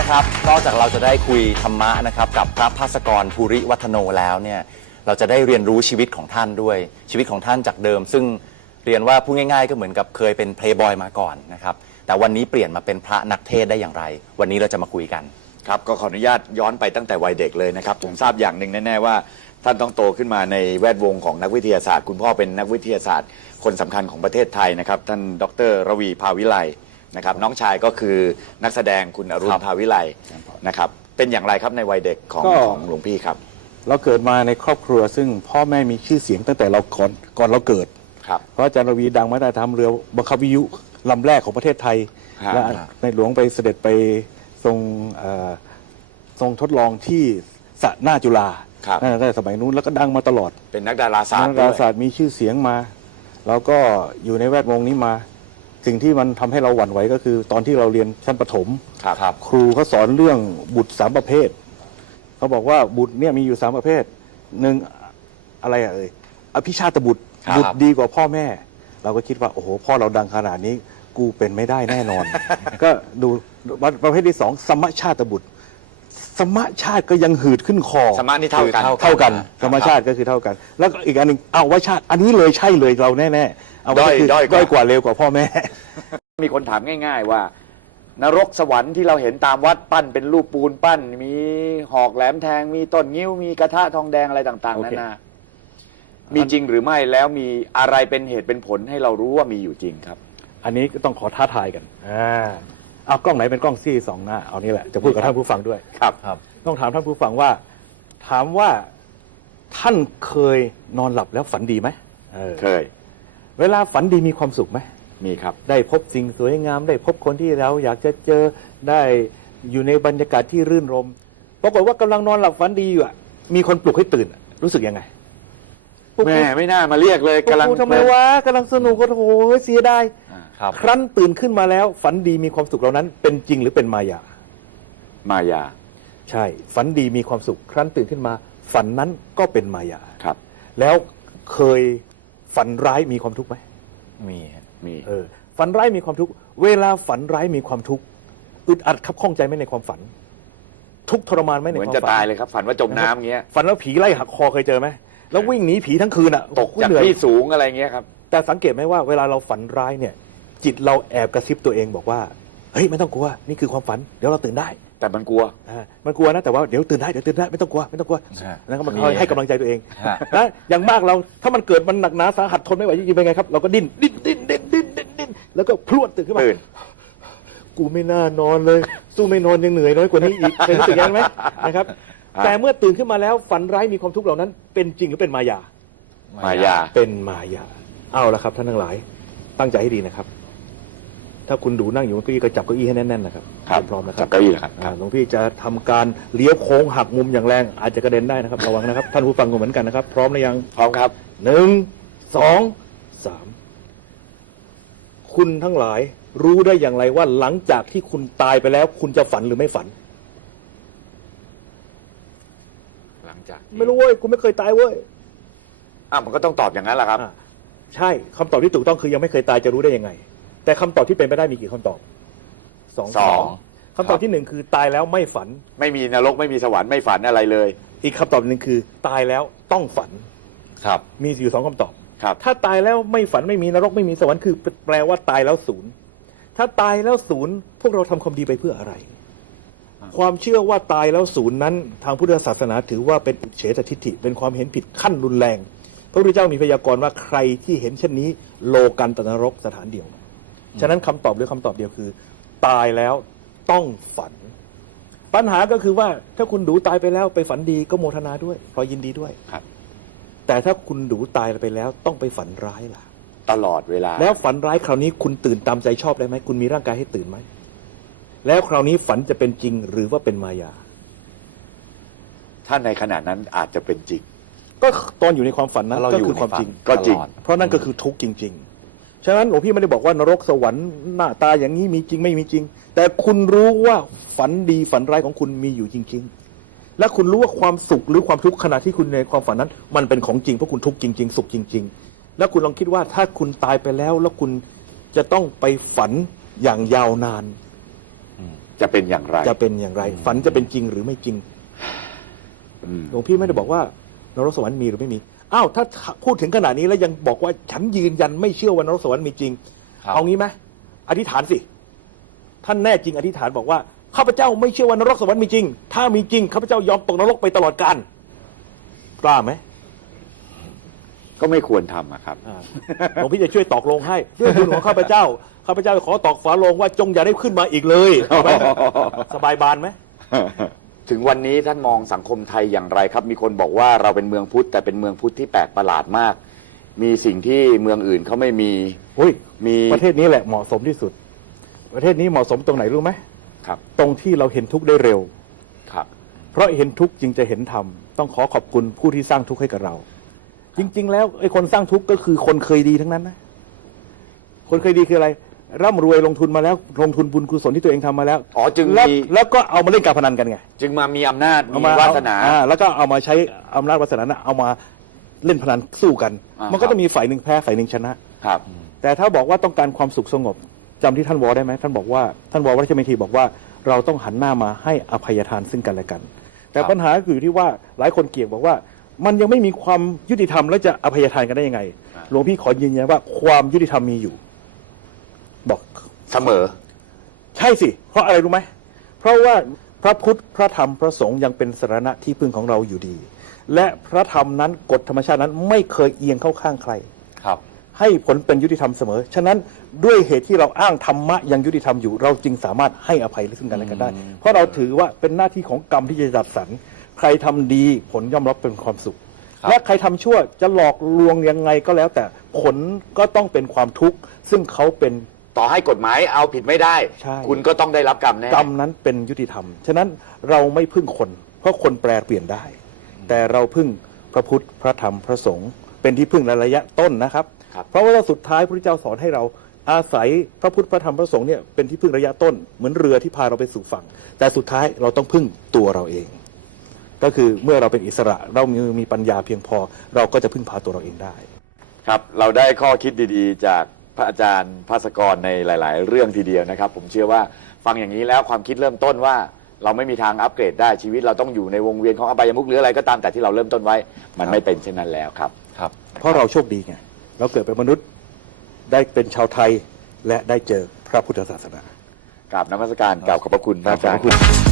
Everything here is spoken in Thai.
นะครับ นอกจากเราจะได้คุยธรรมะนะครับกับพระภาสกรภูริวัฒโนแล้วเนี่ยเราจะได้เรียนรู้ชีวิตของท่านด้วย ชีวิตของท่านจากเดิม ซึ่งเรียนว่าพูดง่าย ๆ ก็เหมือนกับเคยเป็นเพลย์บอยมาก่อนนะครับแต่วันนี้เปลี่ยนมาเป็นพระนักเทศได้อย่างไร วันนี้เราจะมาคุยกัน ครับก็ขออนุญาตย้อนไปตั้งแต่วัยเด็กเลยนะครับ ผมทราบอย่างหนึ่งแน่ๆว่า ท่านต้องโตขึ้นมาในแวดวงของนักวิทยาศาสตร์ คุณพ่อเป็นนักวิทยาศาสตร์ คนสำคัญของประเทศไทยนะครับ ท่านดร ระวีภาวิไล นะครับน้องชายก็คือนักแสดงคุณอรุครัณบภาวิไลนะครับเป็นอย่างไรครับในวัยเด็กของก็ ของหลวงพี่ครับเราเกิดมาในครอบครัวซึ่งพ่อแม่มีชื่อเสียงตั้งแต่เราก่อนก่อนเราเกิด ครับ เพราะอาจารย์รวีดังมาตั้งแต่ทำเรือบังคับวิทยุลำแรกของประเทศไทย ฮะและในหลวงไปเสด็จไปทรงเอ่อทรงทดลองที่สระหน้าจุฬาครับนั่นตั้งแต่สมัยนู้นแล้วก็ดังมาตลอดเป็นนักดาราศาสตร์นักด้ดาวย ราศาสตร์มีชื่อเสียงมา แล้วก็อยู่ในแวดวงนี้มา สิ่งที่มันทำให้เราหวั่นไหวก็คือ ตอนที่เราเรียนชั้นประถมครับครับครูเขาสอนเรื่องบุตรสามประเภทเขาบอกว่าบุตรเนี่ยมีอยู่สามประเภทหนึ่งอะไรอะเอ่ยอภิชาตบุตรครับบุตรดีกว่าพ่อแม่ เราก็คิดว่าโอ้โหพ่อเราดังขนาดนี้กูเป็นไม่ได้แน่นอน ก็ดูประเภทที่สองสมชาตบุตร สมชาติก็ยังหืดขึ้นคอ สมานี่เท่ากันคือเท่ากันครับธรรมชาติก็คือเท่ากัน แล้วก็อีกอันหนึ่งเอาไว้ชาติ อันนี้เลยใช่เลยเราแน่ๆ เอาไว้ด้อยคือด้อยกว่า ด้อยกว่าเร็วกว่าพ่อแม่ มีคนถามง่าย ๆ ว่า นรกสวรรค์ที่เราเห็นตามวัดปั้นเป็นรูปปูนปั้น มีหอกแหลมแทง มีต้นงิ้ว มีกระทะทองแดงอะไรต่าง ๆโอนาเค นามีจริงหรือไม่แล้วมีอะไรเป็นเหตุเป็นผลให้เรารู้ว่ามีอยู่จริงครับ อันนี้ก็ต้องขอท้าทายกันอ่าเอากล้องไหนเป็นกล้องซี่สองหน้าเอานี่แหละจะพูดกับท่านผู้ฟังด้วย ครับ ครับ ต้องถามท่านผู้ฟังว่า ถามว่าท่านเคยนอนหลับแล้วฝันดีไหมออเคย เวลาฝันดีมีความสุขไหมมีครับ ได้พบสิ่งสวยงาม ได้พบคนที่เราอยากจะเจอได้อยู่ในบรรยากาศที่รื่นรมปรากฏว่ากำลังนอนหลับฝันดีอยู่อะมีคนปลุกให้ตื่นอะรู้สึกยังไงปลุกแม่ไม่น่ามาเรียกเลยปลุกกำลังกูทำไมวะกำลังสนุกก็โอ้โหเสียดายอ่าครับครั้นตื่นขึ้นมาแล้ว ฝันดีมีความสุขเหล่านั้น เป็นจริงหรือเป็นมายา มายา ใช่ ฝันดีมีความสุข ครั้นตื่นขึ้นมา ฝันนั้นก็เป็นมายาครับ แล้วเคย ฝันร้ายมีความทุกข์ไหมมีฮะมี เออ ฝันร้ายมีความทุกข์ เวลาฝันร้ายมีความทุกข์อึดอัดขับข้องใจไหมในความฝัน ทุกข์ทรมานไหมในเหมือนความจะฝันตายเลยครับ ฝันว่าจมน้ำเงี้ย ฝันว่าผีไล่หักคอเคยเจอไหมแล้ววิ่งหนีผีทั้งคืนอะตกโอ้โหจากเหนื่อย ที่สูงอะไรเงี้ยครับ แต่สังเกตไหมว่าเวลาเราฝันร้ายเนี่ย จิตเราแอบกระซิบตัวเองบอกว่า เฮ้ย ไม่ต้องกลัว นี่คือความฝัน เดี๋ยวเราตื่นได้ แต่มันกลัว อ่ามันกลัวนะแต่ว่าเดี๋ยวตื่นได้เดี๋ยวตื่นได้ไม่ต้องกลัวไม่ต้องกลัวฮะแล้วก็มันมีคอยให้กำลังใจตัวเองฮะ นะอย่างมากเราถ้ามันเกิดมันหนักหนาสาหัสทนไม่ไหวจริงๆเป็นไงครับเราก็ดิ้นดิ้นดิ้นดิ้นดิ้นดิ้นดิ้นแล้วก็พรวดตื่นขึ้นมา ตื่น กูไม่น่านอนเลย สู้ไม่นอนยังเหนื่อยน้อยกว่านี้อีกเคยรู้สึกอยังนั้นไหมนะครับ อะ แต่เมื่อตื่นขึ้นมาแล้วฝันร้ายมีความทุกข์เหล่านั้น เป็นจริงหรือเป็นมายา มายา เป็นมายา เอาละครับท่านทั้งหลาย ตั้งใจให้ดีนะครับ ถ้าคุณดูนั่งอยู่บนเก้าอี้ก็จับเก้าอี้ให้แน่นๆนะครับครับพร้อมนะคจัรับบเก้าอี้เหรอครับอ่าหลวงพี่จะทำการเลี้ยวโค้งหักมุมอย่างแรง อาจจะกระเด็นได้นะครับระวังนะครับ ท่านผู้ฟังก็เหมือนกันนะครับ พร้อมหรือยังพร้อมครับ หนึ่งสองสามคุณทั้งหลายรู้ได้อย่างไรว่าหลังจากที่คุณตายไปแล้ว คุณจะฝันหรือไม่ฝัน หลังจากไม่รู้เว้ยกูไม่เคยตายเว้ยอะมันก็ต้องตอบอย่างนั้นแหละครับ อ่าใช่คำตอบที่ถูกต้องคือยังไม่เคยตายจะรู้ได้ยังไง แต่คำตอบที่เป็นไปได้มีกี่คำตอบสองสองคำตอบที่หนึ่งคือตายแล้วไม่ฝัน ไม่มีนรกไม่มีสวรรค์ไม่ฝันอะไรเลย อีกคำตอบหนึ่งคือ ตายแล้วต้องฝัน ครับ มีอยู่สองคำตอบ ครับ ถ้าตายแล้วไม่ฝันไม่มีนรกไม่มีสวรรค์คือ แปลว่าตายแล้วศูนย์ ถ้าตายแล้วศูนย์พวกเราทำความดีไปเพื่ออะไรความเชื่อว่าตายแล้วศูนย์นั้น ทางพุทธศาสนาถือว่าเป็นอุเฉตทิฏฐิเป็นความเห็นผิดขั้นรุนแรง พระพุทธเจ้ามีพยากรณ์ว่าใครที่เห็นเช่นนี้ โลกันตนรกสถานเดียว ฉะนั้นคำตอบหรือคำตอบเดียวคือ ตายแล้วต้องฝัน ปัญหาก็คือว่าถ้าคุณดูตายไปแล้วไปฝันดีก็โมทนาด้วยพลอยยินดีด้วยครับ แต่ถ้าคุณดูตายไปแล้วต้องไปฝันร้ายล่ะ ตลอดเวลา แล้วฝันร้ายคราวนี้คุณตื่นตามใจชอบได้ไหมคุณมีร่างกายให้ตื่นไหมแล้วคราวนี้ฝันจะเป็นจริงหรือว่าเป็นมายา ถ้าในขณะนั้นอาจจะเป็นจริง ก็ตอนอยู่ในความฝันนั้นเราก็อยู่คือความจริง ในฝันก็จริง ตลอด เพราะนั่นก็คือทุกข์จริง ๆ ฉะนั้นหลวงพี่ไม่ได้บอกว่านรกสวรรค์หน้าตาอย่างนี้มีจริงไม่มีจริง แต่คุณรู้ว่าฝันดีฝันร้ายของคุณมีอยู่จริง ๆ และคุณรู้ว่าความสุขหรือความทุกข์ขณะที่คุณในความฝันนั้น มันเป็นของจริงเพราะคุณทุกข์จริง ๆ สุขจริง ๆ แล้วคุณลองคิดว่าถ้าคุณตายไปแล้ว แล้วคุณจะต้องไปฝันอย่างยาวนานอืมจะเป็นอย่างไร จะเป็นอย่างไร ฝันจะเป็นจริงหรือไม่จริงอืมหลวงพี่ไม่ได้บอกว่านรกสวรรค์มีหรือไม่มี อ้าวถ้าพูดถึงขนาดนี้แล้วยังบอกว่าฉันยืนยันไม่เชื่อว่านรกสวรรค์มีจริง ครับเอางี้ไหมอธิษฐานสิ ท่านแน่จริงอธิษฐานบอกว่าข้าพเจ้าไม่เชื่อว่านรกสวรรค์มีจริง ถ้ามีจริงข้าพเจ้ายอมตกนรกไปตลอดกาลกล้าไหมก็ไม่ควรทำอะครับ อ่าหลวงพี่จะช่วยตอกลงให้ด้วยบุญของข้าพเจ้าข้าพเจ้าขอตอกฝาโลงว่าจงอย่าได้ขึ้นมาอีกเลยเอาไหมสบายบานไหม ถึงวันนี้ท่านมองสังคมไทยอย่างไรครับ มีคนบอกว่าเราเป็นเมืองพุทธ แต่เป็นเมืองพุทธที่แปลกประหลาดมาก มีสิ่งที่เมืองอื่นเขาไม่มีอุ้ยมีประเทศนี้แหละเหมาะสมที่สุด ประเทศนี้เหมาะสมตรงไหนรู้ไหมครับ ตรงที่เราเห็นทุกข์ได้เร็วครับ เพราะเห็นทุกข์จึงจะเห็นธรรมต้องขอขอบคุณผู้ที่สร้างทุกข์ให้กับเรา จริง ๆ แล้วไอ้คนสร้างทุกข์ก็คือคนเคยดีทั้งนั้นนะคนเคยดีคืออะไร ร่ำรวยลงทุนมาแล้วลงทุนบุญกุศลที่ตัวเองทำมาแล้วอ๋อจึงแล้วมี แล้วก็เอามาเล่นการพนันกันไงจึงมามีอำนาจเอมีวาสนา อ่แล้วก็เอามาใช้อำนาจวาสนาน่ะเอามาเล่นพนันสู้กัน อ่ามั มันก็ต้องมีฝ่ายหนึ่งแพ้ฝ่ายหนึ่งชนะ ครับ แต่ถ้าบอกว่าต้องการความสุขสงบจำที่ท่านวอได้ไหมท่านบอกว่าท่านวอวัชเมธีบอกว่าเราต้องหันหน้ามาให้อภัยทานซึ่งกันและกัน แต่ครับ ปัญหาคืออยู่ที่ว่าหลายคนเกี่ยงบอกว่า มันยังไม่มีความยุติธรรมแล้วจะอภัยทานกันได้ยังไงหลวงพี่ขอยืนยันว่าความยุติธรรมมีอยู่ บอกเสมอ ใช่สิ เพราะอะไรรู้ไหม เพราะว่าพระพุทธพระธรรมพระสงฆ์ยังเป็นสรณะที่พึ่งของเราอยู่ดี และพระธรรมนั้นกฎธรรมชาตินั้นไม่เคยเอียงเข้าข้างใคร ครับ ให้ผลเป็นยุติธรรมเสมอ ฉะนั้นด้วยเหตุที่เราอ้างธรรมะยังยุติธรรมอยู่ เราจึงสามารถให้อภัยซึ่งกันและกันได้ เพราะเราถือว่าเป็นหน้าที่ของกรรมที่จะจัดสรร ใครทำดีผลย่อมรับเป็นความสุข ครับ และใครทำชั่วจะหลอกลวงยังไงก็แล้วแต่ผลก็ต้องเป็นความทุกข์ซึ่งเขาเป็น ต่อให้กฎหมายเอาผิดไม่ได้ ใช่ คุณก็ต้องได้รับกรรมแน่ กรรมนั้นเป็นยุติธรรม ฉะนั้นเราไม่พึ่งคน เพราะคนแปลเปลี่ยนได้ แต่เราพึ่งพระพุทธ พระธรรม พระสงฆ์ เป็นที่พึ่งในระยะต้นนะครับ ครับ เพราะว่าสุดท้ายพระพุทธเจ้าสอนให้เราอาศัยพระพุทธ พระธรรม พระสงฆ์เนี่ยเป็นที่พึ่งระยะต้น เหมือนเรือที่พาเราไปสู่ฝั่ง แต่สุดท้ายเราต้องพึ่งตัวเราเอง ก็คือเมื่อเราเป็นอิสระ เรามีมีปัญญาเพียงพอ เราก็จะพึ่งพาตัวเราเองได้ ครับ เราได้ข้อคิดดีๆ จากพ ระอาจารย์ภาสกรในหลาย ๆ เรื่องทีเดียวนะครับ ผมเชื่อว่าฟังอย่างนี้แล้วความคิดเริ่มต้นว่า เราไม่มีทางอัปเกรดได้ชีวิตเราต้องอยู่ในวงเวียนของอบายมุขหรืออะไรก็ตามแต่ที่เราเริ่มต้นไว้ มันไม่เป็นเช่นนั้นแล้วครับ ครับ เพราะเราโชคดีไงเราเกิดเป็นมนุษย์ได้เป็นชาวไทยและได้เจอพระพุทธศาสนากราบนมัสการกล่าวขอบพระคุณพระอาจารย์ขอบพระคุณ